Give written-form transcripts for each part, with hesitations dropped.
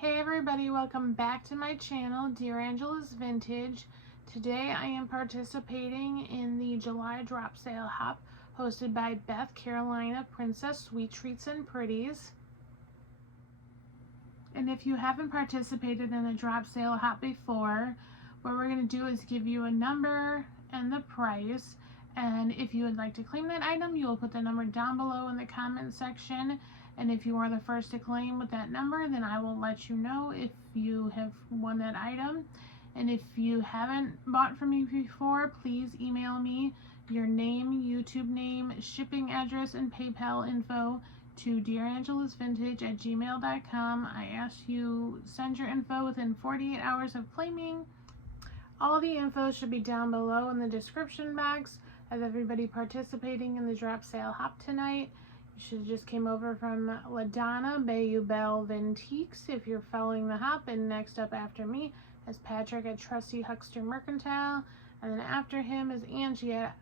Hey everybody, welcome back to my channel, Dear Angela's Vintage. Today I am participating in the July drop sale hop hosted by Beth Carolina Princess Sweet Treats and Pretties. And if you haven't participated in a drop sale hop before, what we're going to do is give you a number and the price. And if you would like to claim that item, you will put the number down below in the comment section. And if you are the first to claim with that number, then I will let you know if you have won that item. And if you haven't bought from me before, please email me your name, YouTube name, shipping address, and PayPal info to deerangelasvintage@gmail.com. I ask you send your info within 48 hours of claiming. All the info should be down below in the description box of everybody participating in the drop sale hop tonight. You should have just came over from LaDonna Bayou Bell Vintiques if you're following the hop. And next up after me is Patrick at Trusty Huckster Mercantile. And then after him is Angie at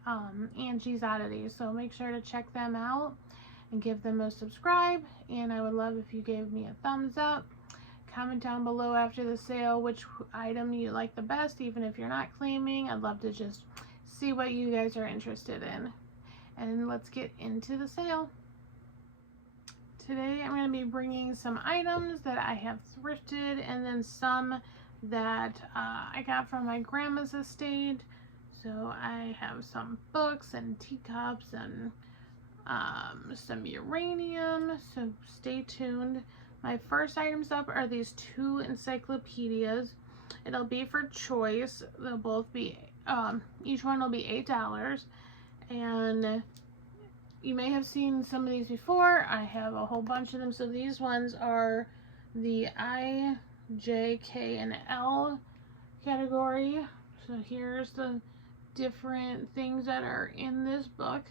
Angie's Oddities. So make sure to check them out and give them a subscribe. And I would love if you gave me a thumbs up. Comment down below after the sale which item you like the best, even if you're not claiming. I'd love to just see what you guys are interested in. And let's get into the sale. Today I'm going to be bringing some items that I have thrifted and then some that I got from my grandma's estate. So I have some books and teacups and some uranium, so stay tuned. My first items up are these two encyclopedias. It'll be for choice. They'll both be, each one will be $8. And you may have seen some of these before. I have a whole bunch of them. So these ones are the I, J, K, and L category. So here's the different things that are in this book.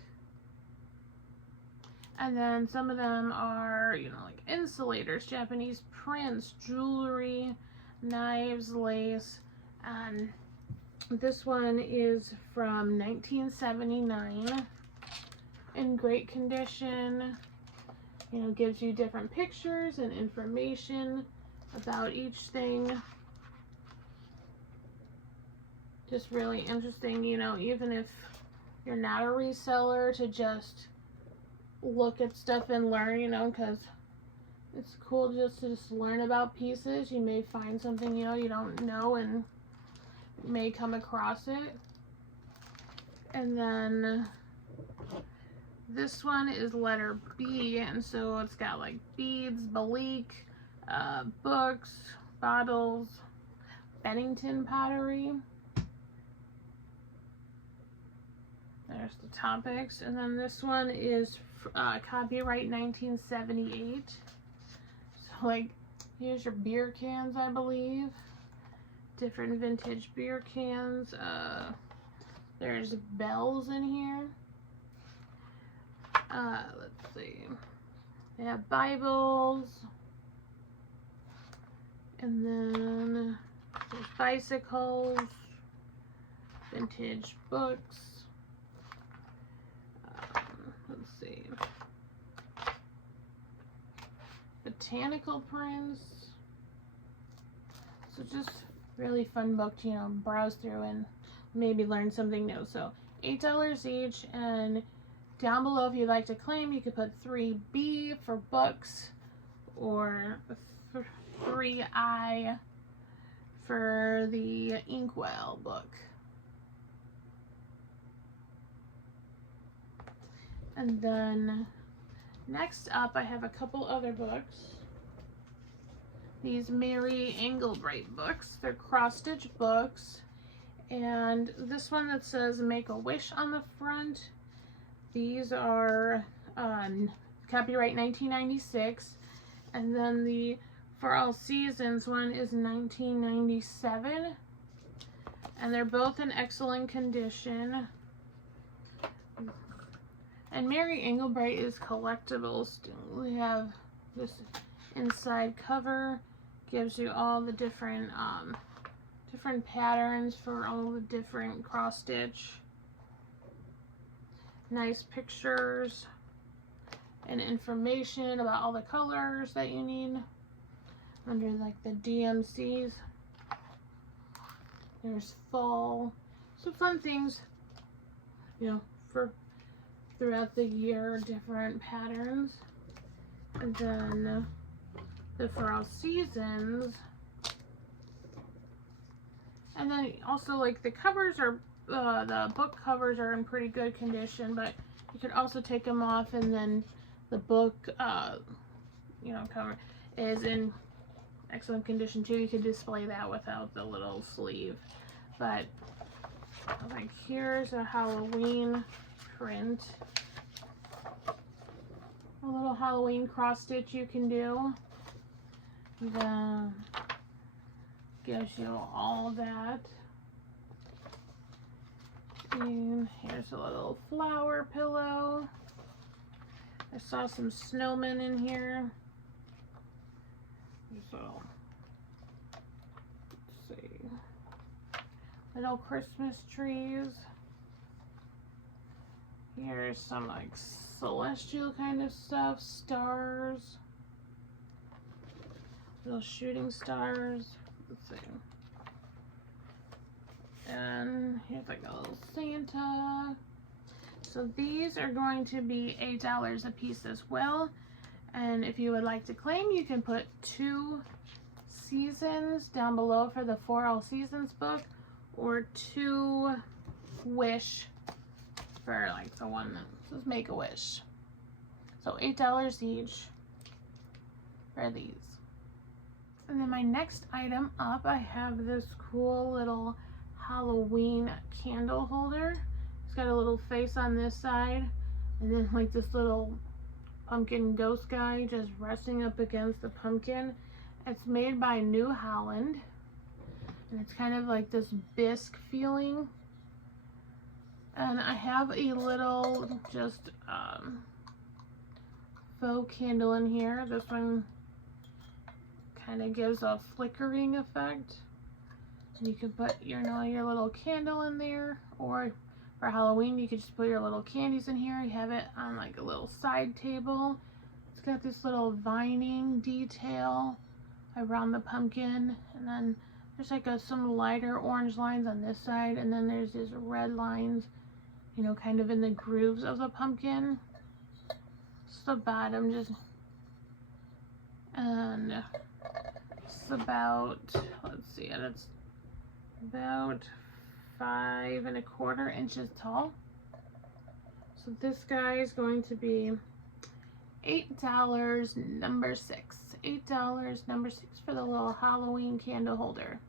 And then some of them are, you know, like insulators, Japanese prints, jewelry, knives, lace. And this one is from 1979. In great condition. You know, gives you different pictures and information about each thing. Just really interesting, you know, even if you're not a reseller, to just look at stuff and learn, you know, because it's cool just to learn about pieces. You may find something, you know, you don't know and you may come across it. And then this one is letter B, and so it's got like beads, Balik, books, bottles, Bennington pottery. There's the topics. And then this one is copyright 1978. So like, here's your beer cans, I believe. Different vintage beer cans. There's bells in here. Let's see. They have Bibles. And then there's bicycles. Vintage books. Let's see. Botanical prints. So just really fun book to, you know, browse through and maybe learn something new. So $8 each, and down below, if you'd like to claim, you could put 3B for books or 3I for the Inkwell book. And then next up, I have a couple other books. These Mary Engelbright books. They're cross-stitch books. And this one that says Make a Wish on the front. These are copyright 1996, and then the For All Seasons one is 1997, and they're both in excellent condition. And Mary Engelbright is collectibles. We have this inside cover, gives you all the different patterns for all the different cross stitch. Nice pictures and information about all the colors that you need. under like the DMCs. There's fall. Some fun things, you know, for throughout the year, different patterns. And then the for all seasons. And then also like the covers are, the book covers are in pretty good condition, but you could also take them off, and then the book, you know, cover is in excellent condition too. You could display that without the little sleeve. But like here's a Halloween print, a little Halloween cross stitch you can do. Then gives you all that. And here's a little flower pillow. I saw some snowmen in here. So let's see. Little Christmas trees. Here's some like celestial kind of stuff. Stars. Little shooting stars. Let's see. And here's like a little Santa. So these are going to be $8 a piece as well. And if you would like to claim, you can put 2 seasons down below for the For All Seasons book, or 2 wish for like the one that says Make a Wish. So $8 each for these. And then my next item up, I have this cool little Halloween candle holder. It's got a little face on this side, and then like this little pumpkin ghost guy just resting up against the pumpkin. It's made by New Holland, and it's kind of like this bisque feeling. And I have a little just faux candle in here. This one kind of gives a flickering effect. And you can put your little candle in there, or for Halloween you could just put your little candies in here. You have it on like a little side table. It's got this little vining detail around the pumpkin, and then there's like some lighter orange lines on this side, and then there's these red lines, you know, kind of in the grooves of the pumpkin. It's the bottom, just, and it's about, let's see, and it's about 5 1/4 inches tall. So this guy is going to be $8, number 6. $8, number 6 for the little Halloween candle holder.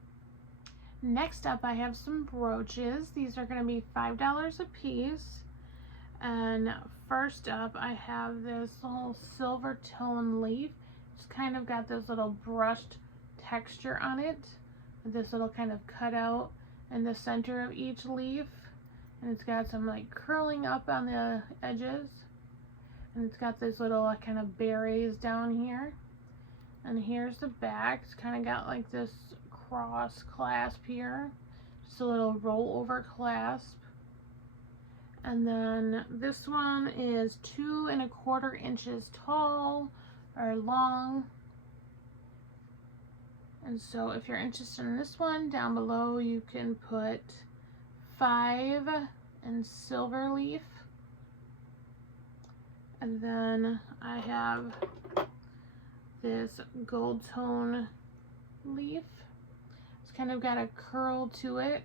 Next up, I have some brooches. These are going to be $5 a piece. And first up, I have this little silver tone leaf. It's kind of got this little brushed texture on it. This little kind of cutout in the center of each leaf, and it's got some like curling up on the edges, and it's got this little kind of berries down here. And here's the back. It's kind of got like this cross clasp here, just a little roll over clasp. And then this one is 2 1/4 inches tall or long. And so if you're interested in this one, down below you can put 5 in silver leaf. And then I have this gold tone leaf. It's kind of got a curl to it.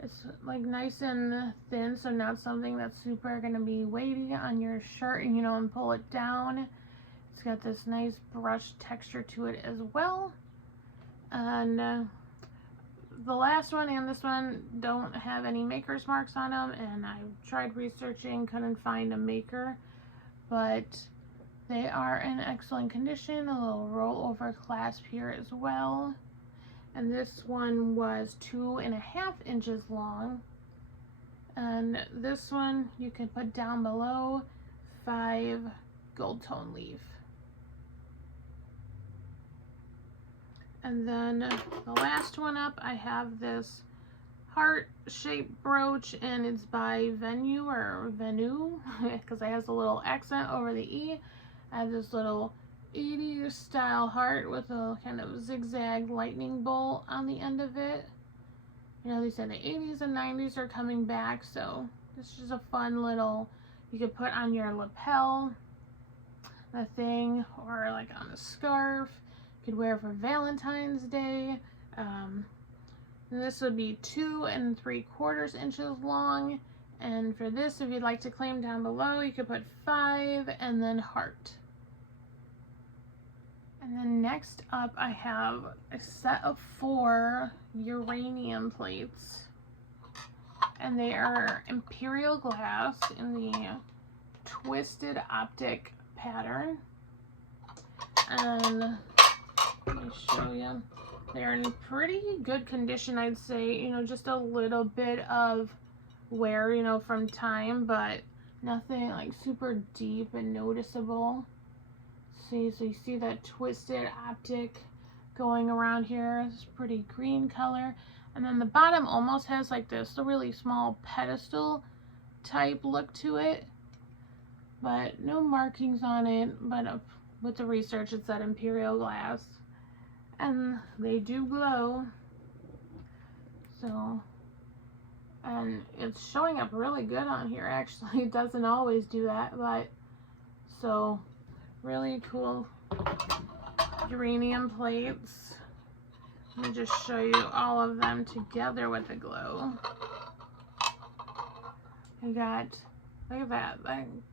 It's like nice and thin, so not something that's super gonna be weighty on your shirt, and you know, and pull it down. It's got this nice brush texture to it as well. And the last one and this one don't have any maker's marks on them, and I tried researching, couldn't find a maker, but they are in excellent condition. A little roll over clasp here as well. And this one was 2 1/2 inches long. And this one you can put down below 5 gold tone leaf. And then the last one up, I have this heart-shaped brooch, and it's by Venue or Venue, because it has a little accent over the E. I have this little 80s style heart with a kind of zigzag lightning bolt on the end of it. You know, they said the 80s and 90s are coming back, so this is a fun little, you could put on your lapel, the thing, or like on a scarf. You could wear for Valentine's Day. And this would be 2 3/4 inches long. And for this, if you'd like to claim down below, you could put 5 and then heart. And then next up, I have a set of 4 uranium plates. And they are imperial glass in the twisted optic pattern. And let me show you. They're in pretty good condition, I'd say. You know, just a little bit of wear, you know, from time, but nothing like super deep and noticeable. See, so you see that twisted optic going around here. It's pretty green color. And then the bottom almost has like this really small pedestal type look to it, but no markings on it. But with the research, it's that imperial glass, and they do glow. So, and it's showing up really good on here. Actually, it doesn't always do that, but so really cool uranium plates. Let me just show you all of them together with the glow. I got, look at that.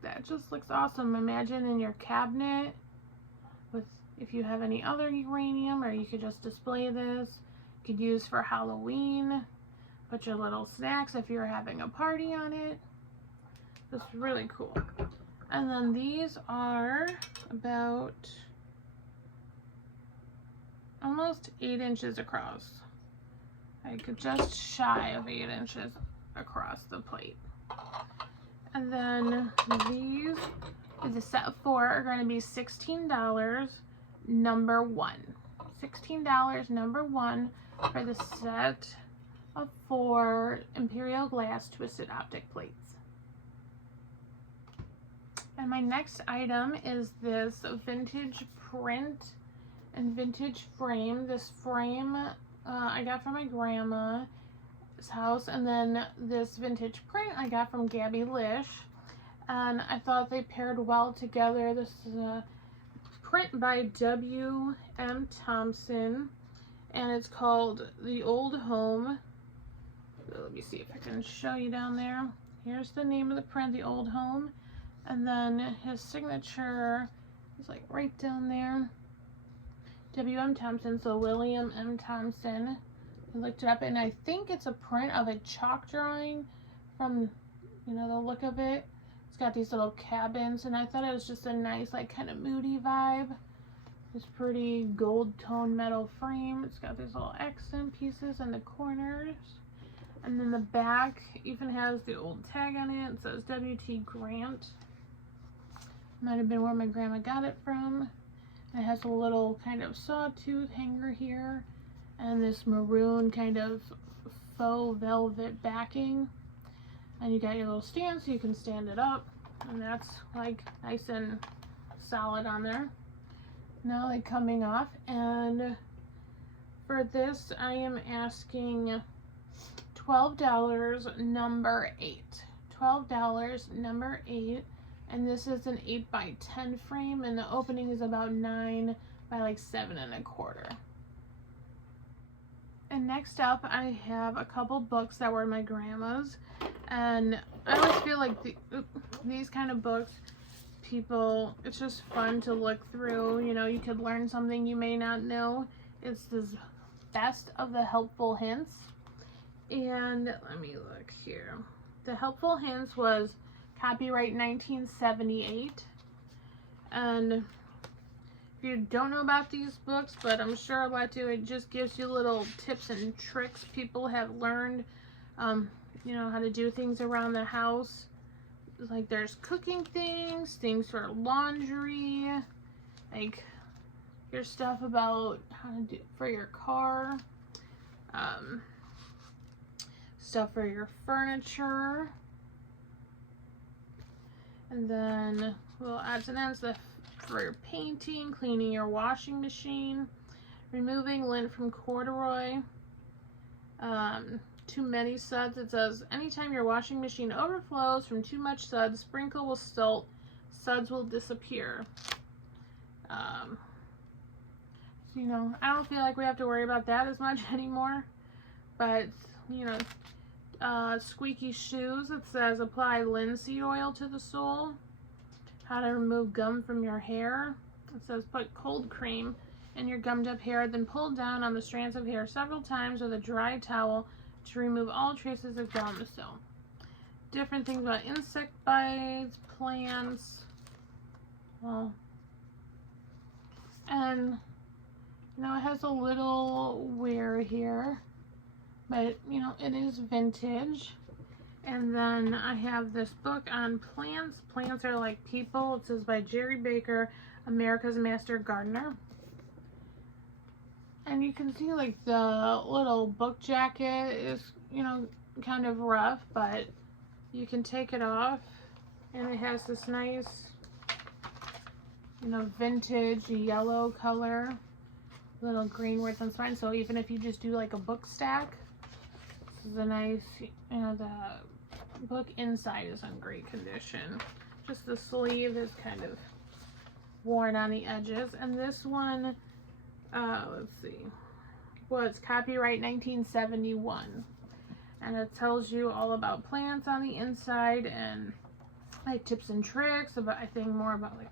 That just looks awesome. Imagine in your cabinet with, if you have any other uranium, or you could just display this. You could use for Halloween. Put your little snacks if you're having a party on it. It's really cool. And then these are about almost 8 inches across. Like just shy of 8 inches across the plate. And then these, the set of 4 are going to be $16, number 1. $16, number 1 for the set of 4 imperial glass twisted optic plates. And my next item is this vintage print and vintage frame. This frame I got from my grandma's house, and then this vintage print I got from Gabby Lish, and I thought they paired well together. This is a print by W.M. Thompson, and it's called The Old Home. Let me see if I can show you down there. Here's the name of the print, The Old Home, and then his signature is like right down there. W.M. Thompson, so William M. Thompson. I looked it up, and I think it's a print of a chalk drawing from, you know, the look of it. It's got these little cabins, and I thought it was just a nice, like, kind of moody vibe. This pretty gold tone metal frame. It's got these little accent pieces in the corners. And then the back even has the old tag on it. It says W.T. Grant. Might have been where my grandma got it from. It has a little kind of sawtooth hanger here, and this maroon kind of faux velvet backing. And you got your little stand so you can stand it up, and that's like nice and solid on there. Now like coming off, and for this I am asking $12, number 8. $12, number 8. And this is an 8x10 frame, and the opening is about 9 by like 7 1/4. And next up, I have a couple books that were my grandma's, and I always feel like these kind of books, people, it's just fun to look through. You know, you could learn something you may not know. It's this best of the helpful hints, and let me look here. The helpful hints was copyright 1978, and if you don't know about these books, but I'm sure a lot do, it just gives you little tips and tricks people have learned, you know, how to do things around the house. Like there's cooking things, things for laundry, like your stuff about how to do for your car, stuff for your furniture. And then little odds and ends, the for your painting, cleaning your washing machine, removing lint from corduroy. Too many suds. It says, anytime your washing machine overflows from too much suds, sprinkle with salt. Suds will disappear. So, you know, I don't feel like we have to worry about that as much anymore. But, you know, squeaky shoes. It says, apply linseed oil to the sole. How to remove gum from your hair. It says, put cold cream in your gummed up hair, then pull down on the strands of hair several times with a dry towel to remove all traces of gum. So, different things about insect bites, plants, well, and, you know, it has a little wear here, but, you know, it is vintage. And then I have this book on plants. Plants Are Like People. It says by Jerry Baker, America's Master Gardener. And you can see like the little book jacket is, you know, kind of rough, but you can take it off. And it has this nice, you know, vintage yellow color, little green where it's on spine. So even if you just do like a book stack, this is a nice, you know, the book inside is in great condition. Just the sleeve is kind of worn on the edges. And this one, let's see, was copyright 1971. And it tells you all about plants on the inside and like tips and tricks about, I think more about like,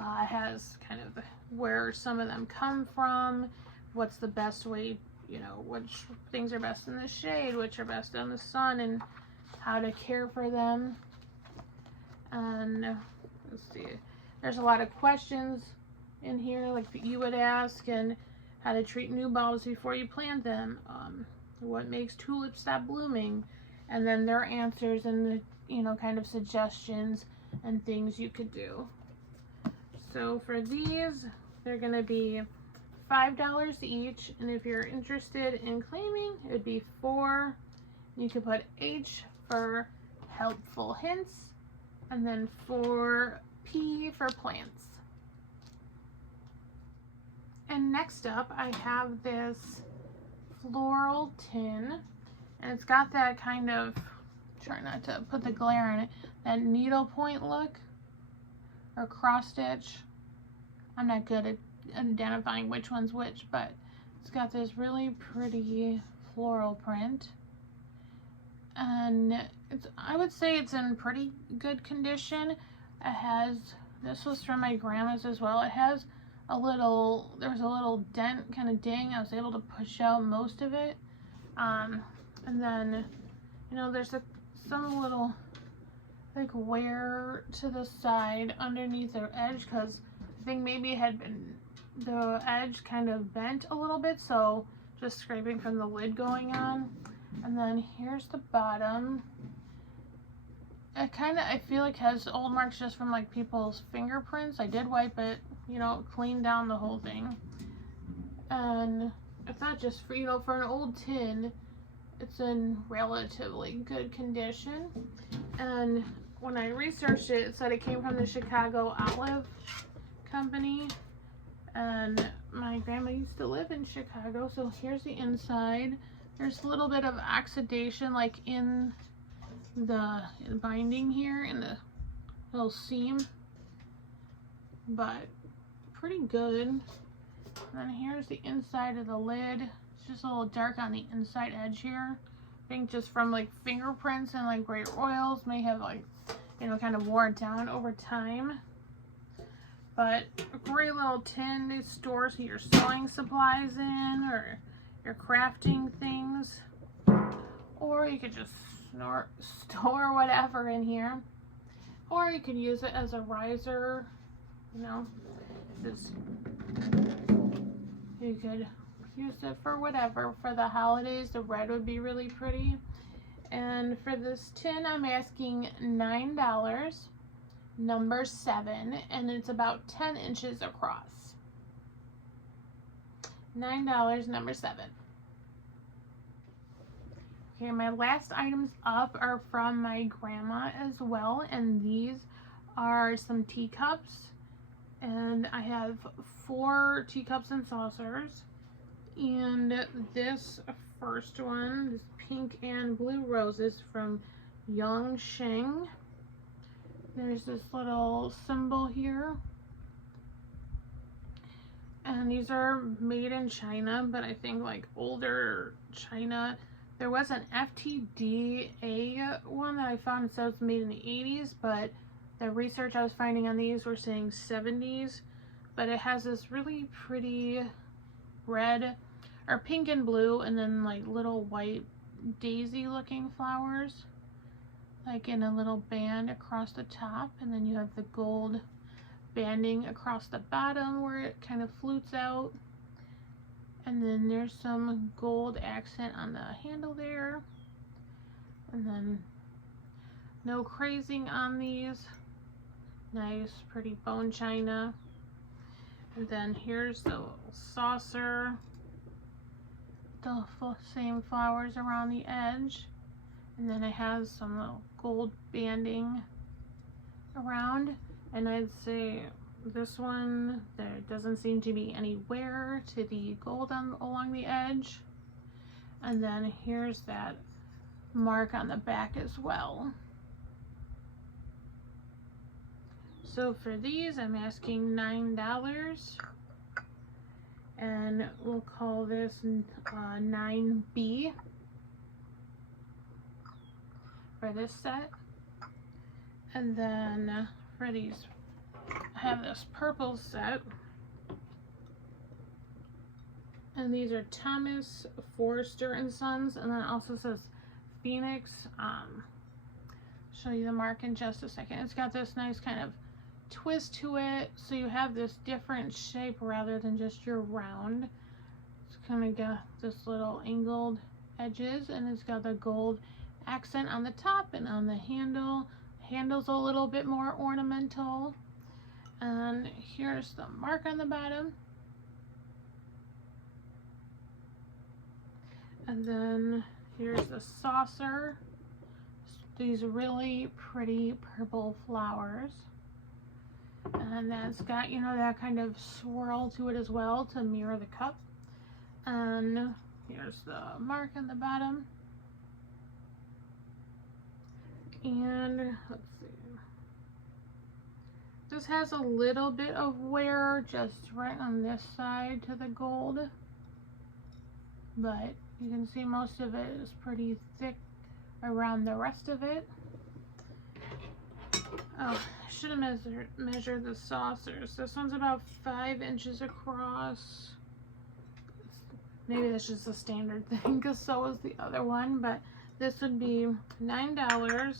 it has kind of where some of them come from, what's the best way, you know, which things are best in the shade, which are best in the sun, and how to care for them. And let's see, there's a lot of questions in here like that you would ask, and how to treat new bulbs before you plant them, what makes tulips stop blooming, and then their answers and the, you know, kind of suggestions and things you could do. So for these, they're going to be $5 each, and if you're interested in claiming, it would be $4. You could put H for helpful hints, and then for P for plants. And next up, I have this floral tin, and it's got that kind of, try not to put the glare in it, that needlepoint look, or cross stitch. I'm not good at identifying which one's which, but it's got this really pretty floral print. And it's, I would say it's in pretty good condition. It has, this was from my grandma's as well. It has a little, there was a little dent kind of ding. I was able to push out most of it. And then, you know, there's some little like wear to the side underneath the edge, because I think maybe it had been, the edge kind of bent a little bit, so just scraping from the lid going on. And then here's the bottom. It kind of, I feel like has old marks just from like people's fingerprints. I did wipe it, you know, clean down the whole thing. And it's not just for, you know, for an old tin, it's in relatively good condition. And when I researched it, it said it came from the Chicago Olive Company. And my grandma used to live in Chicago, so here's the inside. There's a little bit of oxidation like in the binding here, in the little seam, but pretty good. And then here's the inside of the lid. It's just a little dark on the inside edge here. I think just from like fingerprints and like great oils may have like, you know, kind of wore it down over time. But a great little tin to store your sewing supplies in, or your crafting things. Or you could just store whatever in here. Or you could use it as a riser, you know. Just, you could use it for whatever. For the holidays, the red would be really pretty. And for this tin, I'm asking $9. Number 7, and it's about 10 inches across. $9, number 7. Okay, my last items up are from my grandma as well, and these are some teacups. And I have 4 teacups and saucers. And this first one, this pink and blue roses from Yongsheng. There's this little symbol here. And these are made in China, but I think like older China. There was an FTDA one that I found that says made in the 80s, but the research I was finding on these were saying 70s. But it has this really pretty red, or pink and blue, and then like little white daisy looking flowers, like in a little band across the top, and then you have the gold banding across the bottom where it kind of flutes out, and then there's some gold accent on the handle there, and then no crazing on these. Nice pretty bone china. And then here's the little saucer, the same flowers around the edge, and then it has some little gold banding around. And I'd say this one, there doesn't seem to be any wear to the gold along the edge. And then here's that mark on the back as well. So for these, I'm asking $9. And we'll call this 9B for this set. And then for these, I have this purple set, and these are Thomas Forrester and Sons, and then it also says Phoenix. Show you the mark in just a second. It's got this nice kind of twist to it, so you have this different shape rather than just your round. It's kind of got this little angled edges, and it's got the gold accent on the top and on the handle. Handle's a little bit more ornamental. And here's the mark on the bottom. And then here's the saucer. These really pretty purple flowers. And that's got, you know, that kind of swirl to it as well to mirror the cup. And here's the mark on the bottom. And let's see. This has a little bit of wear just right on this side to the gold, but you can see most of it is pretty thick around the rest of it. Oh, I should have measured the saucers. This one's about 5 inches across. Maybe that's just a standard thing, because so is the other one, but this would be $9,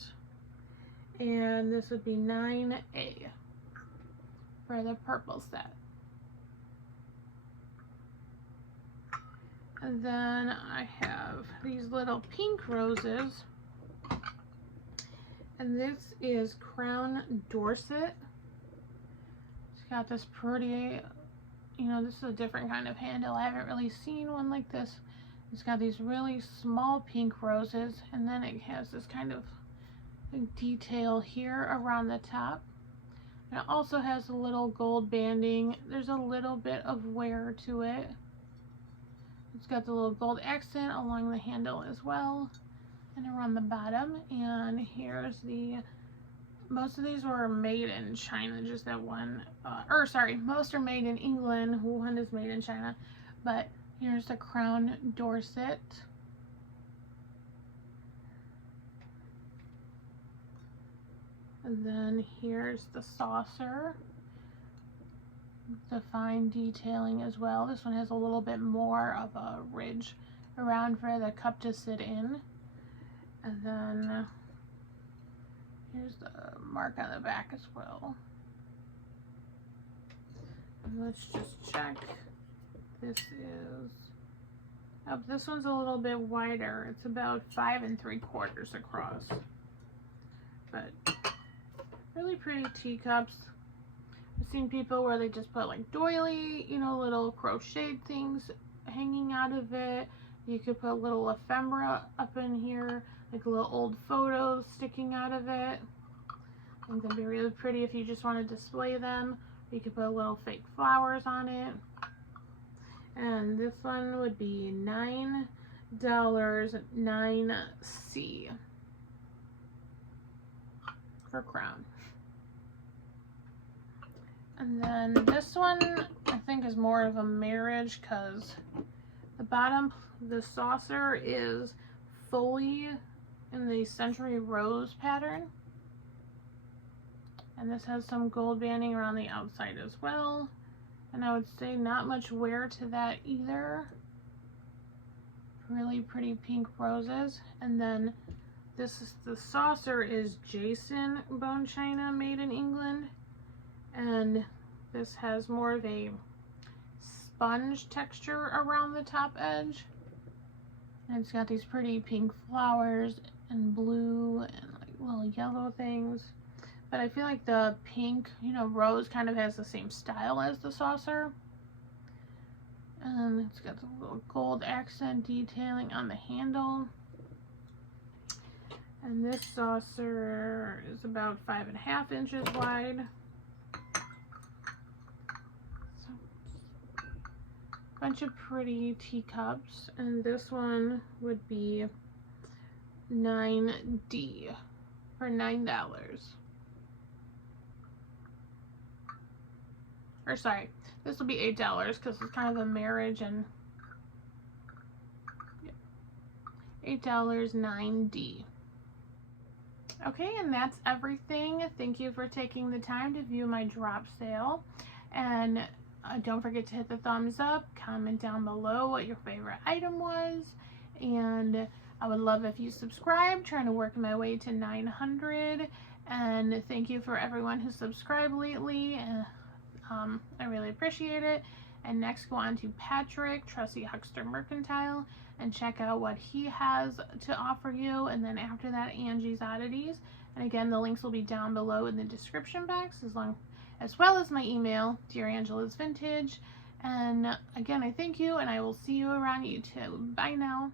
and this would be 9A for the purple set. And then I have these little pink roses, and this is Crown Dorset. It's got this pretty, you know, this is a different kind of handle. I haven't really seen one like this. It's got these really small pink roses, and then it has this kind of detail here around the top. And it also has a little gold banding. There's a little bit of wear to it. It's got the little gold accent along the handle as well, and around the bottom. And here's the, most of these were made in China, just that one, most are made in England, one is made in China, but here's the Crown Dorset. And then here's the saucer. The fine detailing as well. This one has a little bit more of a ridge around for the cup to sit in. And then here's the mark on the back as well. And let's just check. This is, oh, this one's a little bit wider. It's about 5 3/4 across. But really pretty teacups. I've seen people where they just put like doily, you know, little crocheted things hanging out of it. You could put little ephemera up in here, like little old photos sticking out of it. I think that'd be really pretty if you just want to display them, You could put little fake flowers on it. And this one would be $9, 9C for crown. And then this one I think is more of a marriage because the bottom, the saucer is fully in the Century Rose pattern. And this has some gold banding around the outside as well. And I would say not much wear to that either. Really pretty pink roses. And then this is, the saucer is Jason bone china made in England. And this has more of a sponge texture around the top edge. And it's got these pretty pink flowers and blue and like little yellow things. But I feel like the pink, you know, rose kind of has the same style as the saucer. And it's got the little gold accent detailing on the handle. And this saucer is about 5.5 inches wide. So, a bunch of pretty teacups. And this one would be 9D for $9. Or sorry, this will be $8 because it's kind of a marriage and yeah. $8, 9D. Okay, and that's everything. Thank you for taking the time to view my drop sale. And don't forget to hit the thumbs up, comment down below what your favorite item was. And I would love if you subscribe, trying to work my way to 900. And thank you for everyone who subscribed lately. I really appreciate it. And next, go on to Patrick, Trusty Huckster Mercantile, and check out what he has to offer you. And then after that, Angie's Oddities. And again, the links will be down below in the description box, as well as my email, deerangelasvintage. And again, I thank you, and I will see you around YouTube. Bye now.